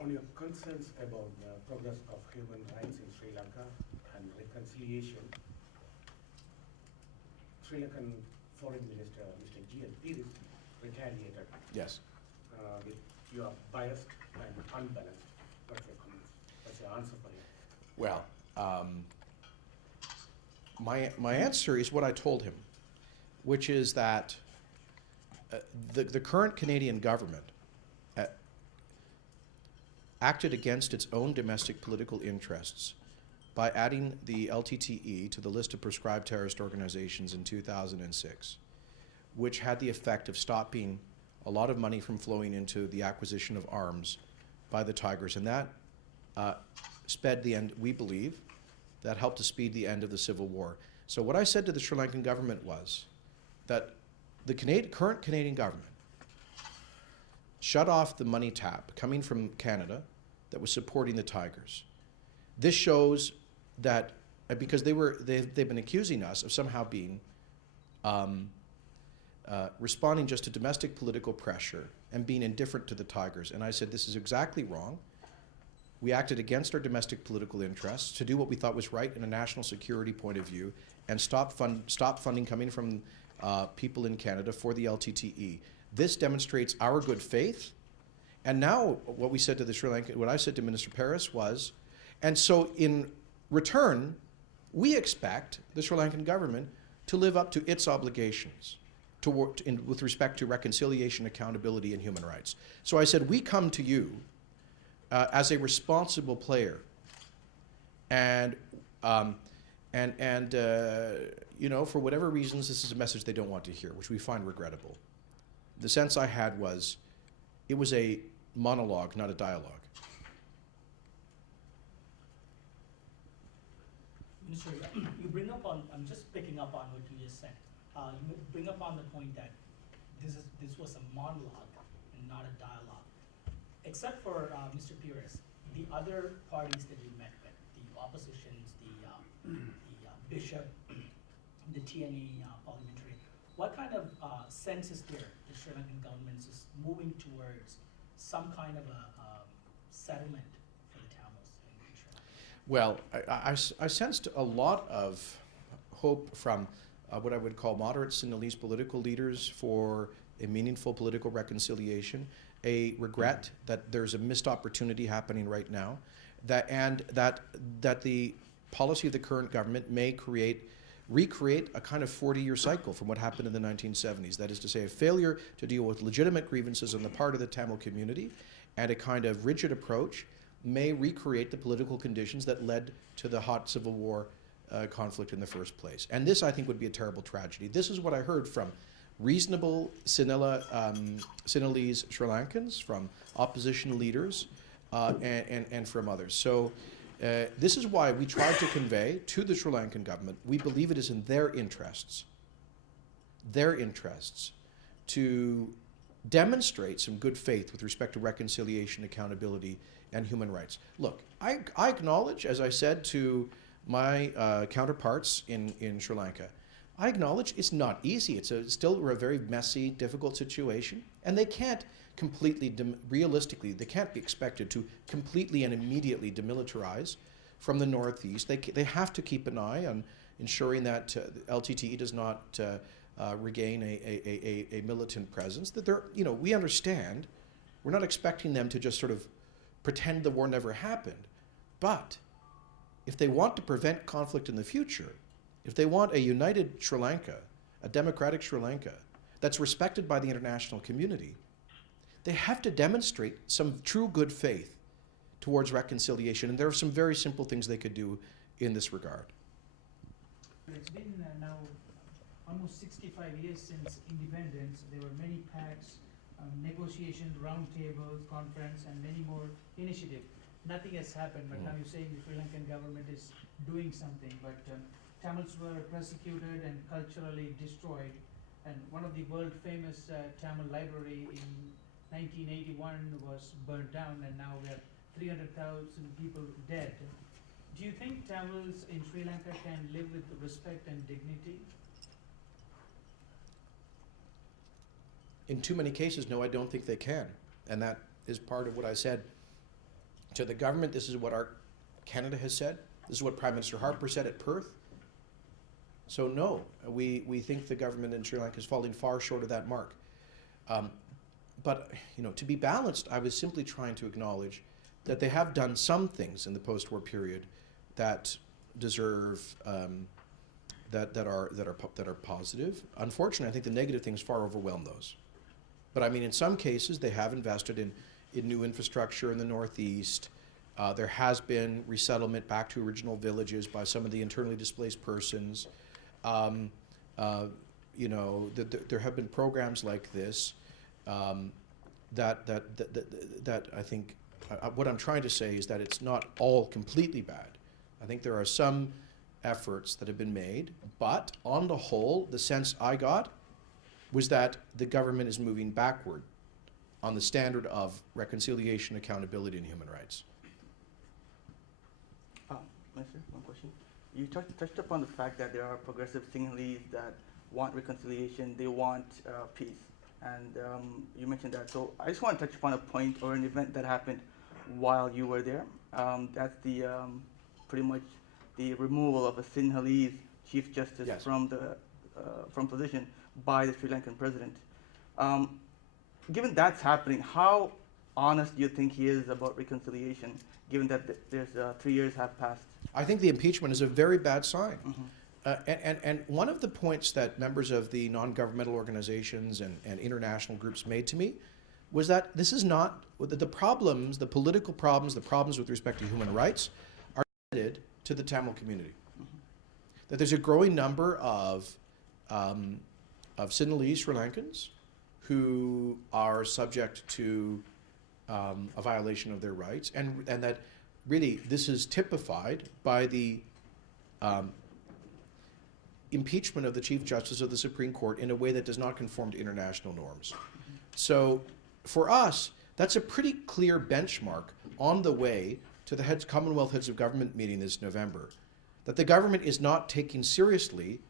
On your concerns about the progress of human rights in Sri Lanka and reconciliation, Sri Lankan Foreign Minister Mr. G.L. Pires retaliated Yes. with you are biased and unbalanced. What's your comments? What's your answer for you? Well, my answer is what I told him, which is that the current Canadian government acted against its own domestic political interests by adding the LTTE to the list of proscribed terrorist organizations in 2006, which had the effect of stopping a lot of money from flowing into the acquisition of arms by the Tigers. And that sped the end, we believe, that helped to speed the end of the civil war. So what I said to the Sri Lankan government was that the current Canadian government shut off the money tap coming from Canada that was supporting the Tigers. This shows that, because they've been accusing us of somehow being responding just to domestic political pressure and being indifferent to the Tigers. And I said, this is exactly wrong. We acted against our domestic political interests to do what we thought was right in a national security point of view and stop funding coming from people in Canada for the LTTE. This demonstrates our good faith. And now what we said to the Sri Lanka, what I said to Minister Paris was, and so in return, we expect the Sri Lankan government to live up to its obligations with respect to reconciliation, accountability, and human rights. So I said, we come to you as a responsible player, and you know, for whatever reasons, this is a message they don't want to hear, which we find regrettable. The sense I had was, it was a monologue, not a dialogue. Minister, you bring up on, I'm just picking up on what you just said. You bring up on the point that this was a monologue and not a dialogue. Except for Mr. Pires, the other parties that you met with, the oppositions, the bishop, the TNE parliamentary, what kind of sense is there the Sri Lankan government is moving towards some kind of a settlement for the Tamils in Sri Lanka? Well, I sensed a lot of hope from what I would call moderate Sinhalese political leaders for a meaningful political reconciliation, a regret that there's a missed opportunity happening right now, that the policy of the current government may recreate a kind of 40-year cycle from what happened in the 1970s. That is to say, a failure to deal with legitimate grievances on the part of the Tamil community and a kind of rigid approach may recreate the political conditions that led to the hot civil war conflict in the first place. And this, I think, would be a terrible tragedy. This is what I heard from reasonable Sinhalese Sri Lankans, from opposition leaders, and from others. So this is why we tried to convey to the Sri Lankan government, we believe it is in their interests to demonstrate some good faith with respect to reconciliation, accountability, and human rights. Look, I acknowledge, as I said to my counterparts in Sri Lanka, I acknowledge it's not easy. It's still a very messy, difficult situation, and they can't completely, realistically, they can't be expected to completely and immediately demilitarize from the Northeast. They have to keep an eye on ensuring that LTTE does not regain a militant presence. That they're, you know, we understand. We're not expecting them to just sort of pretend the war never happened, but if they want to prevent conflict in the future, if they want a united Sri Lanka, a democratic Sri Lanka that's respected by the international community, they have to demonstrate some true good faith towards reconciliation. And there are some very simple things they could do in this regard. It's been now almost 65 years since independence. There were many pacts, negotiations, roundtables, conference, and many more initiatives. Nothing has happened, but now you're saying the Sri Lankan government is doing something. But Tamils were persecuted and culturally destroyed. And one of the world famous Tamil library in 1981 was burnt down, and now we have 300,000 people dead. Do you think Tamils in Sri Lanka can live with respect and dignity? In too many cases, no, I don't think they can. And that is part of what I said to the government, this is what our Canada has said. This is what Prime Minister Harper said at Perth. So no, we think the government in Sri Lanka is falling far short of that mark. But to be balanced, I was simply trying to acknowledge that they have done some things in the post-war period that deserve that are positive. Unfortunately, I think the negative things far overwhelm those. But I mean, in some cases, they have invested in new infrastructure in the Northeast. There has been resettlement back to original villages by some of the internally displaced persons. There have been programs like this that I think. What I'm trying to say is that it's not all completely bad. I think there are some efforts that have been made, but on the whole, the sense I got was that the government is moving backward on the standard of reconciliation, accountability, and human rights. Minister, one question. You touched upon the fact that there are progressive Sinhalese that want reconciliation, they want peace, and you mentioned that. So I just want to touch upon a point or an event that happened while you were there. That's the pretty much the removal of a Sinhalese Chief Justice Yes. from position by the Sri Lankan president. Given that's happening, how honest do you think he is about reconciliation, given that there's 3 years have passed? I think the impeachment is a very bad sign. Mm-hmm. And one of the points that members of the non-governmental organizations and international groups made to me was that this is not, the problems, the political problems, the problems with respect to human rights are limited to the Tamil community. Mm-hmm. That there's a growing number of Sinhalese Sri Lankans who are subject to a violation of their rights, and that really this is typified by the impeachment of the Chief Justice of the Supreme Court in a way that does not conform to international norms. So for us, that's a pretty clear benchmark on the way to the Commonwealth Heads of Government meeting this November, that the government is not taking seriously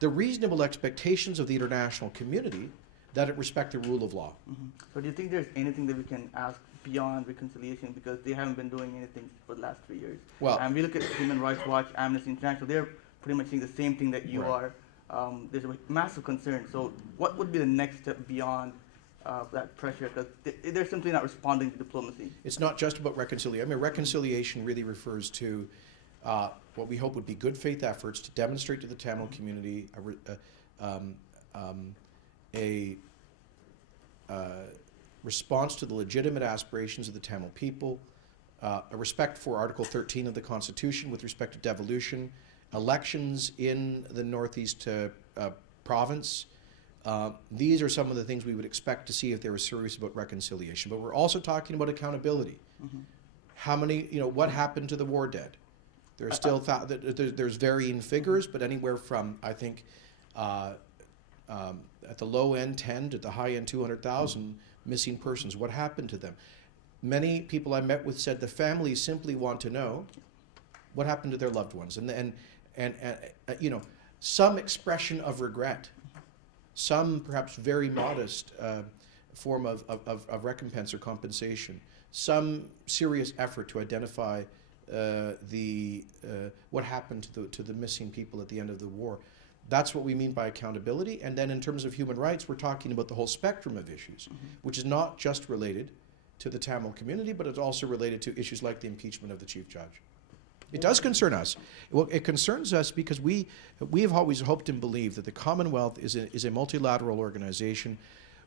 the reasonable expectations of the international community that it respect the rule of law. Mm-hmm. So do you think there's anything that we can ask beyond reconciliation, because they haven't been doing anything for the last 3 years? Well, and we look at Human Rights Watch, Amnesty International, they're pretty much saying the same thing that you Right. are. There's a massive concern. So what would be the next step beyond that pressure? Because they're simply not responding to diplomacy. it's not just about reconciliation. I mean, reconciliation really refers to what we hope would be good faith efforts to demonstrate to the Tamil community a response to the legitimate aspirations of the Tamil people, a respect for Article 13 of the Constitution with respect to devolution, elections in the Northeast province. These are some of the things we would expect to see if they were serious about reconciliation. But we're also talking about accountability. Mm-hmm. How many, what happened to the war dead? There's still, there's varying figures, but anywhere from, I think, at the low end 10 to the high end 200,000 missing persons. What happened to them? Many people I met with said the families simply want to know what happened to their loved ones, and some expression of regret, some perhaps very modest form of recompense or compensation, some serious effort to identify what happened to the missing people at the end of the war. That's what we mean by accountability. And then in terms of human rights, we're talking about the whole spectrum of issues, which is not just related to the Tamil community, but it's also related to issues like the impeachment of the Chief Judge. It does concern us. Well, it concerns us because we have always hoped and believed that the Commonwealth is a multilateral organization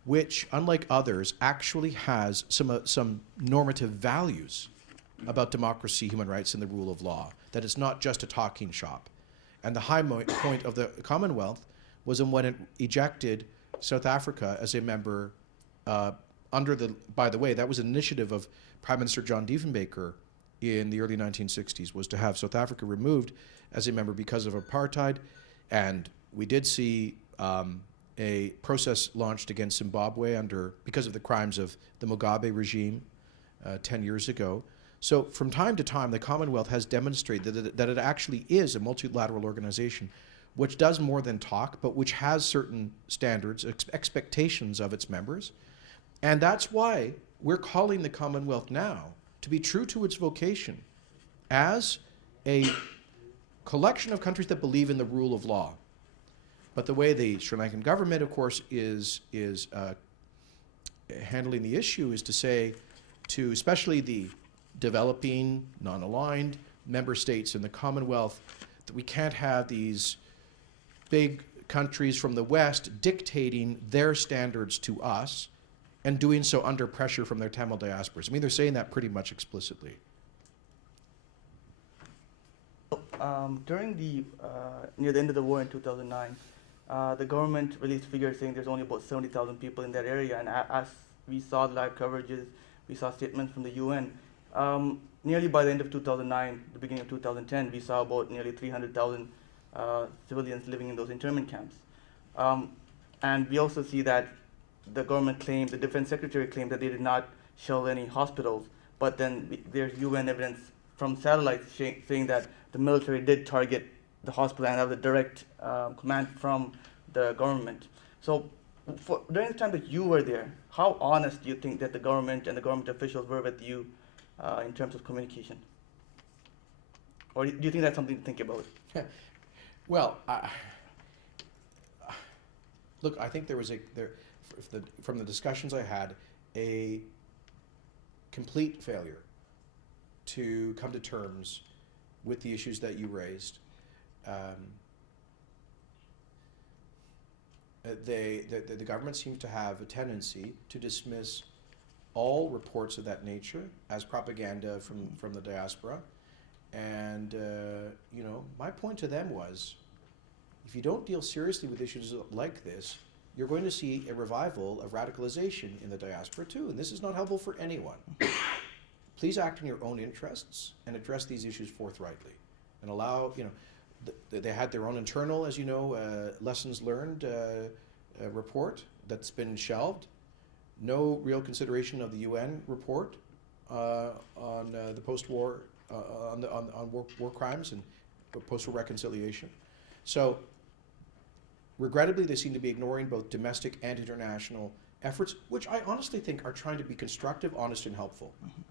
which, unlike others, actually has some normative values about democracy, human rights, and the rule of law, that it's not just a talking shop. And the high point of the Commonwealth was when it ejected South Africa as a member by the way, that was an initiative of Prime Minister John Diefenbaker in the early 1960s, was to have South Africa removed as a member because of apartheid. And we did see a process launched against Zimbabwe because of the crimes of the Mugabe regime 10 years ago. So from time to time, the Commonwealth has demonstrated that it actually is a multilateral organization which does more than talk, but which has certain standards, expectations of its members. And that's why we're calling the Commonwealth now to be true to its vocation as a collection of countries that believe in the rule of law. But the way the Sri Lankan government, of course, is handling the issue is to say to especially the developing, non-aligned member states in the Commonwealth that we can't have these big countries from the West dictating their standards to us and doing so under pressure from their Tamil diasporas. I mean, they're saying that pretty much explicitly. During the near the end of the war in 2009, the government released figures saying there's only about 70,000 people in that area, and as we saw live coverages, we saw statements from the UN. Nearly by the end of 2009, the beginning of 2010, we saw about nearly 300,000 civilians living in those internment camps. And we also see that the government claimed, the defense secretary claimed that they did not shell any hospitals, but then there's UN evidence from satellites saying that the military did target the hospital and have the direct command from the government. So during the time that you were there, how honest do you think that the government and the government officials were with you in terms of communication? Or do you think that's something to think about? Well, look, I think there was from the discussions I had, a complete failure to come to terms with the issues that you raised. The government seems to have a tendency to dismiss all reports of that nature as propaganda from the diaspora. And, you know, my point to them was, if you don't deal seriously with issues like this, you're going to see a revival of radicalization in the diaspora too, and this is not helpful for anyone. Please act in your own interests and address these issues forthrightly, and allow, you know, they had their own internal, as you know, lessons learned report that's been shelved. No real consideration of the UN report on the post-war, on war crimes and post-war reconciliation. So, regrettably, they seem to be ignoring both domestic and international efforts, which I honestly think are trying to be constructive, honest, and helpful. Mm-hmm.